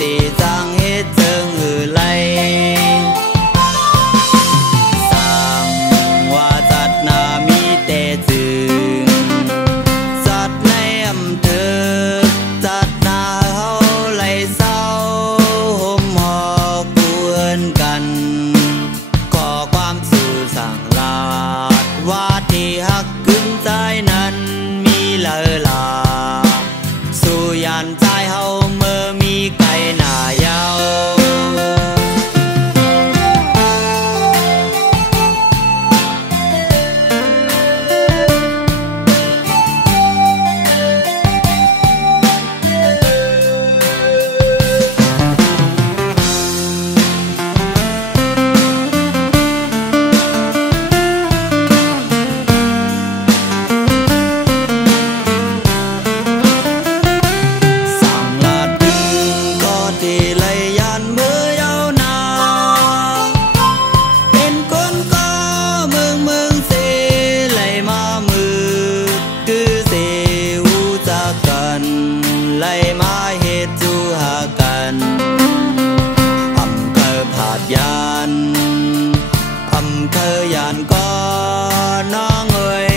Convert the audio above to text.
ตีสร้างเฮ็ดเจิงหือไหลสร้างว่าจัดนามีแต่จึงจัดในอำเภอจัดนาเฮาไหลเศร้าห่มหอกกูเอิ้นกันขอความสู่สั่งลาดว่าที่ฮักกึ่งใจนั้นมีเลอลาสู่ยานใจเฮาเมื่อมีไก่หน้ายาวไล่มาเหตุจูหากันอำเภอผาดยานอำเภอยานก็น้องเอ๋ย